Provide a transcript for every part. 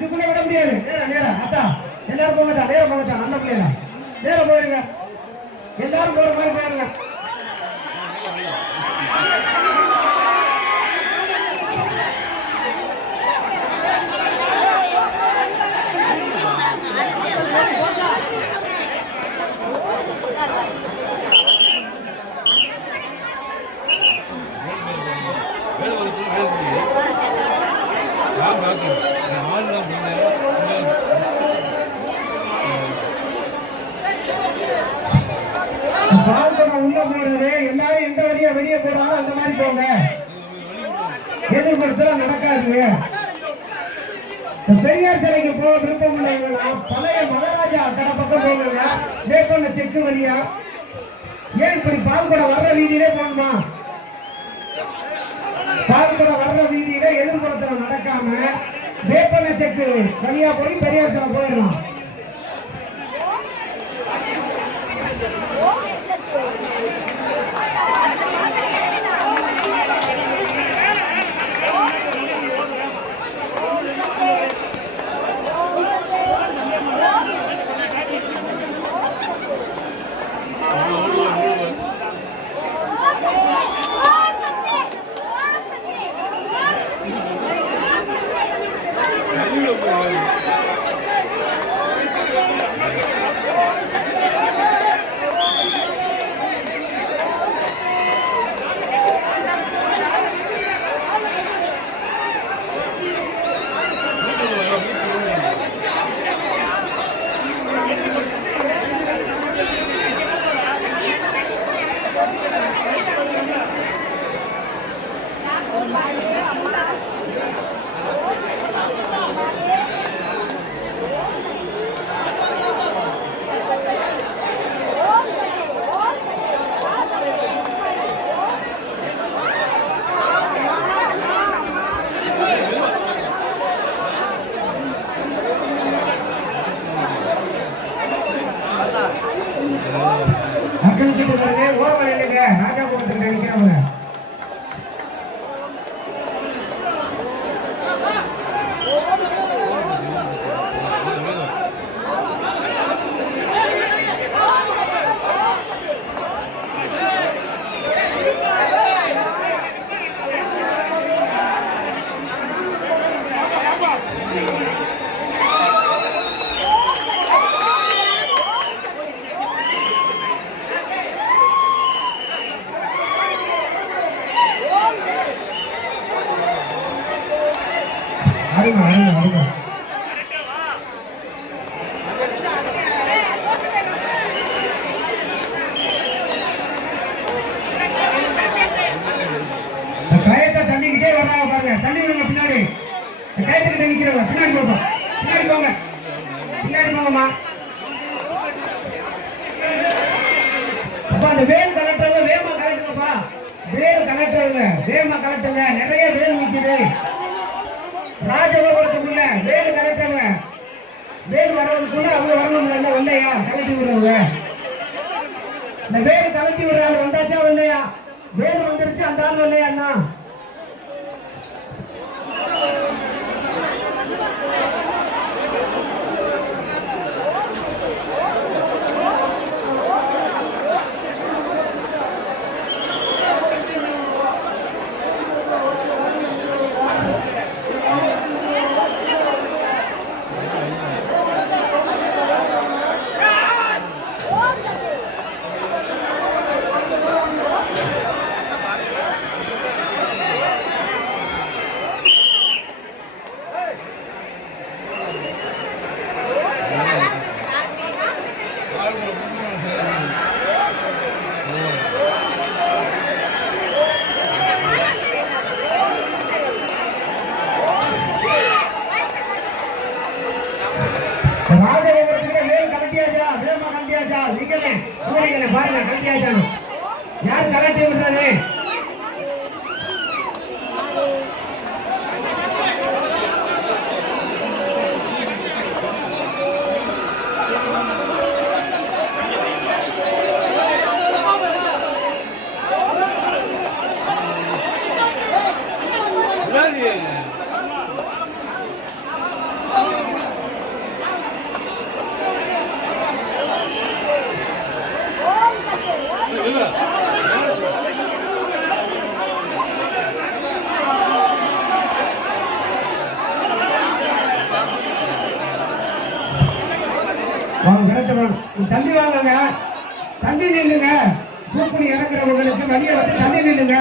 இதுக்குள்ள விட முடியாது. நேரா அத்தா எல்லாரும் போங்கடா, நேரம் போங்கடா, நல்ல பிள்ளைங்க நேரம் போயிருங்க, எல்லாரும் போற மாதிரி போயிருங்க. உள்ள போடுறது எல்லாரும் எந்த வழியா வெளியே போடுறாங்க அந்த மாதிரி போங்க. எதிர்படுத்தல நடக்காதுங்க. பெரியார் சிலைக்கு போக விருப்பம் உள்ளவங்கன்னா பழைய மகாராஜா கடை பக்கம் போங்க. வேப்பண்ண செக்கு வழியா ஏன் இப்படி பால்கொடை வர்ற வீதியிலே போகணுமா? பால்கொடை வர்ற வீதியில எதிர்புறத்துல நடக்காம வேப்பண்ண செக்கு வழியா போய் பெரியார் சிலை போயிடலாம். கயத்தை தண்ணிக்கிட்டே வர்றாங்க பாருங்க. தண்ணி விடுங்க பின்னாடி. கயத்துக்கிட்ட நிக்கிறவங்க பின்னாடி போங்க, பின்னாடி போங்க, பின்னாடி போங்கம்மா. அப்ப அந்த வேல் கலெக்டர் வேமா கலெக்டர்ப்பா, வேல் கலெக்டருங்க, வேமா கலெக்டருங்க. நிறைய வேல் நிக்குது ராஜகோபுரத்துக்குள்ள. வேல் கலெக்டருங்க, வேல் வர்றதுக்குள்ள அவங்க வரணும். என்ன வந்தையா கலட்டி விடுறவங்க? இந்த வேல் கலட்டி விடுற ஆள் வந்தாச்சா வந்தையா? வேல் வந்துருச்சு, அந்த ஆள் வந்தையா? அண்ணா யார் கலட்டி விடுறது? வாங்க கரெக்ட் தம்பி வாங்க தம்பி நில்லுங்க பூக்குடி இறக்குறவங்களுக்கு வெளியே வந்து தம்பி நில்லுங்க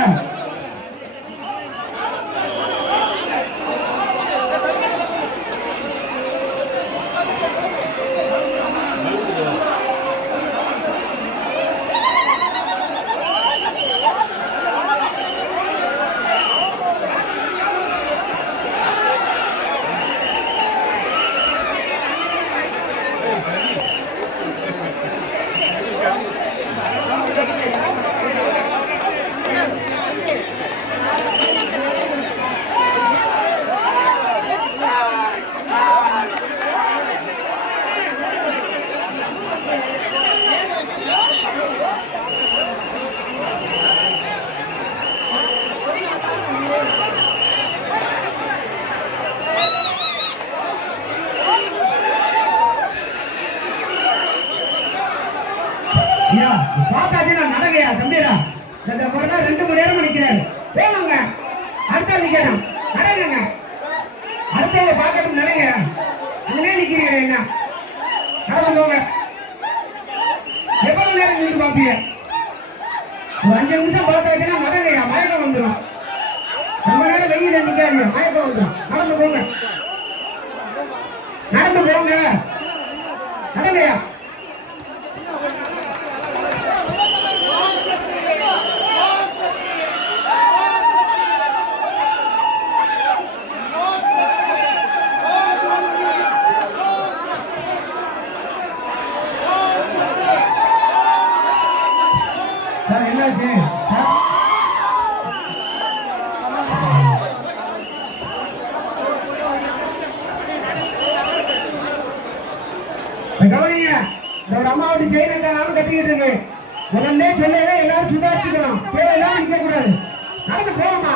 பாத்தாச்சுன்னா நடக்கையா தம்பிடா இந்த முறை 2 மணி நேரம் நிக்கிறாரு போங்க அடுத்த நிக்கிறேன் நடங்க அடுத்தவங்க பார்க்கட்டும் நடங்க அங்கே நிக்கிறீங்க என்ன நடந்து போங்க எவ்வளவு நேரம் நின்று பாப்பீங்க ஒரு 5 நிமிஷம் பார்த்தாச்சுன்னா நடங்கய்யா மயக்கம் வந்துடும் ரொம்ப நேரம் வெயில் நிக்காதீங்க மயக்கம் வந்துடும் நடந்து போங்க நடங்கய்யா கவனிங்க ஒரு அம்மாவோட செயின் நானும் கட்டிக்கிட்டு இருக்கு உடனே சொல்லல எல்லாரும் சுதாரிச்சுக்கணும் தேவையெல்லாம் நிக்க கூடாது நடந்து போகமா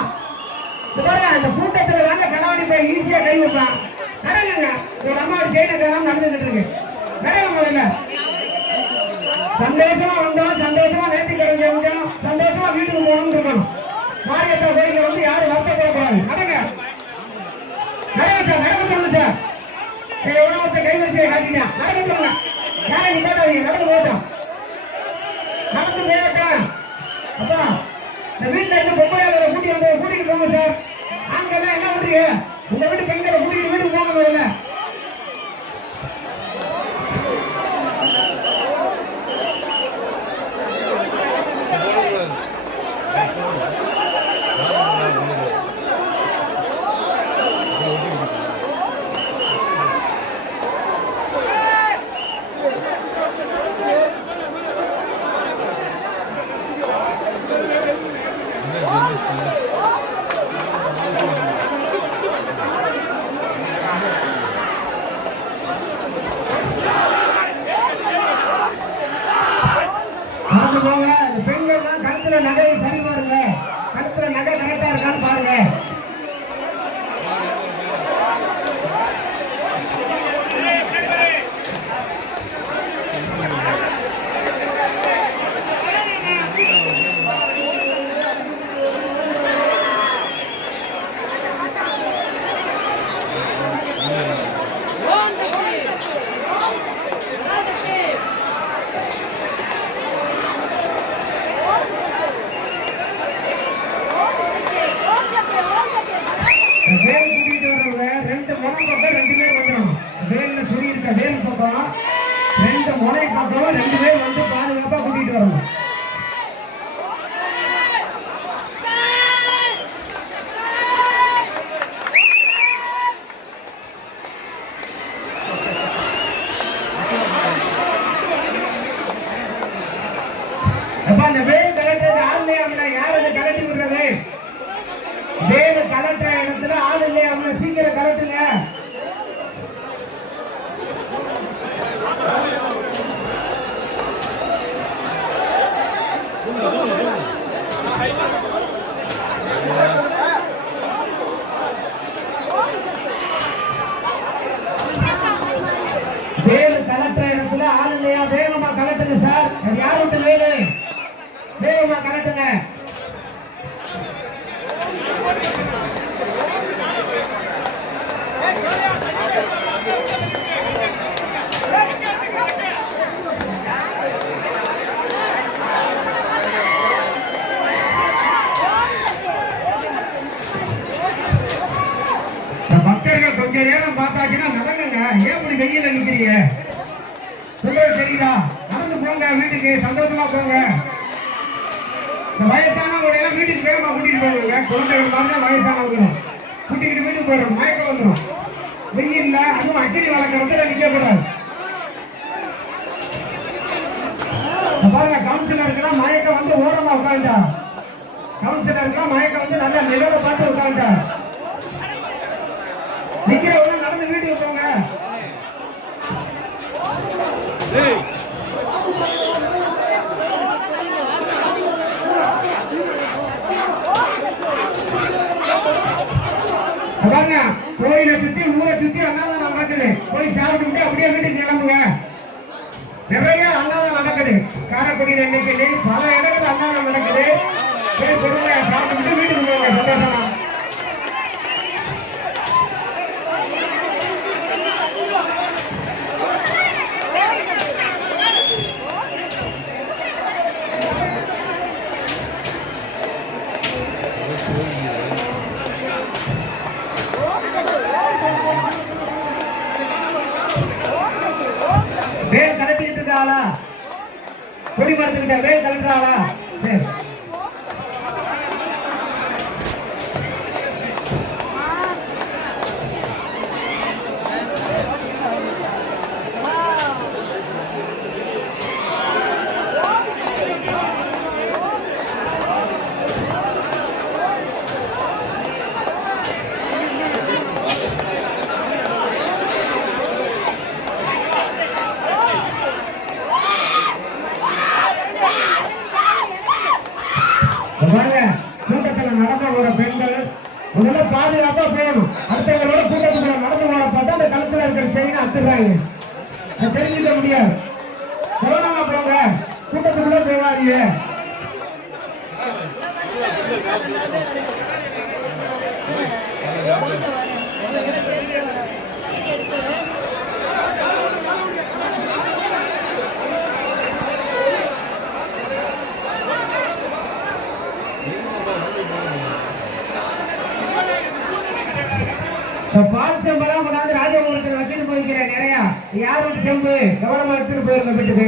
இந்த கூட்டத்துல தாங்க கணவனி போய் ஈஸியா கை வைப்பான் நடங்குங்க ஒரு அம்மாவோட செயின் நடந்துகிட்டு இருக்கு நடங்க முதல்ல சந்தோஷமா வந்தோம் சந்தோஷமா நேர்த்தி கிடைஞ்சோம் சந்தோஷமா வீட்டுக்கு போகணும்னு இருக்கணும் மாரியத்தா கோயில வந்து யாரும் வருத்தப்படக்கூடாது நடங்க நடக்க சொல்லுங்க சார் எவ்வளவு கை வச்சு காட்டினா நடக்க சொல்லுங்க யாரை நிக்காதீங்க நடந்து போட்டோம் நடந்து போயிட்டேன் அப்பா இந்த வீட்டுல இருந்து பொம்பளையாளரை கூட்டிட்டு போங்க சார் ஆண்கள்லாம் என்ன பண்றீங்க உங்க வீட்டு பெண்களை கூட்டிட்டு வீட்டுக்கு போங்க முதல்ல பெண்கள்லாம் கழுத்துல நகை சரி பாருங்க கழுத்துல நகை கரெக்டா இருக்கான்னு பாருங்க வேல் கூட்டிட்டு வர்றவங்க 2 முனை பக்கம் 2 பேர் வந்துடும் வேல்ல சுரி இருக்க வேல் பக்கம் 2 முனை பக்கம் 2 பேர் வந்து பாதுகாப்பா கூட்டிட்டு வரணும் அந்த வேல் கலெக்டர் ஆள்லையே அவனை யார் அதை கலட்டி விடுறது வேல் கலெக்டர் இடத்துல ஆள் இல்லையா அவனை சீக்கிரம் கலட்டுங்க கொஞ்சம் நேரம் பார்த்தாச்சுன்னா நடக்குங்க. ஏன் இப்படி வெயில நிக்கிறீங்க? சொல்றது தெரியுதா? நடந்து போங்க, வீட்டுக்கு சந்தோஷமா போங்க. இந்த வயசானவங்க வீட்டுக்கு வேகமா கூட்டிட்டு போவாங்க. குழந்தைகள் மாதிரி வயசானவங்க கூட்டிக்கிட்டு வீட்டுக்கு போயிடும், மயக்கம் வந்துடும். வெயில்ல அதுவும் அக்கினி வளர்க்கறதுல நிக்க கூடாது. பாருங்க, கவுன்சிலருக்குலாம் மயக்கம் வந்து ஓரமா உட்காந்துட்டா. கவுன்சிலருக்குலாம் மயக்கம் வந்து நல்லா நிலவை பார்த்து உட்காந்துட்டா. நிக்கிறவங்க நடந்து வீட்டுக்கு போங்க. பாருங்க, கோயிலை சுத்தி ஊரை சுத்தி அன்னதானம் நடக்குது. போய் சாப்பிட்டு அப்படியே வீட்டுக்கு கிளம்புங்க. நிறைய அன்னதானம் நடக்குது காரைக்குடியில். இன்னைக்கு பல இடங்கள் அன்னதானம் நடக்குது. போய் பொறுமையா சாப்பிட்டு வீட்டுக்கு போங்க. சந்தோஷமா வேல் கலட்டிக்கிட்டு இருக்காளா? கொடி மரத்துக்கிட்ட வேல் கலட்டுறாளா? கூட்டத்தில் நடந்து போற பெண்கள் முதல்ல பாதுகாப்பா போகணும். அடுத்தவங்களோட கூட்டத்துக்குள்ள நடந்து போற பார்த்தா அந்த களத்துல இருக்கிற செயினை அத்துறாங்க. தெரிஞ்சுக்க முடியாது. கவனமா போங்க, கூட்டத்துக்குள்ள போவாதீங்க. பால் செம்பெல்லாம் கொண்டாந்து ராஜகோபுரத்தில் வச்சுட்டு போய்க்கிறேன். நிறையா யாரும் செம்பு கவனமா எடுத்துட்டு போயிருங்க வீட்டுக்கு.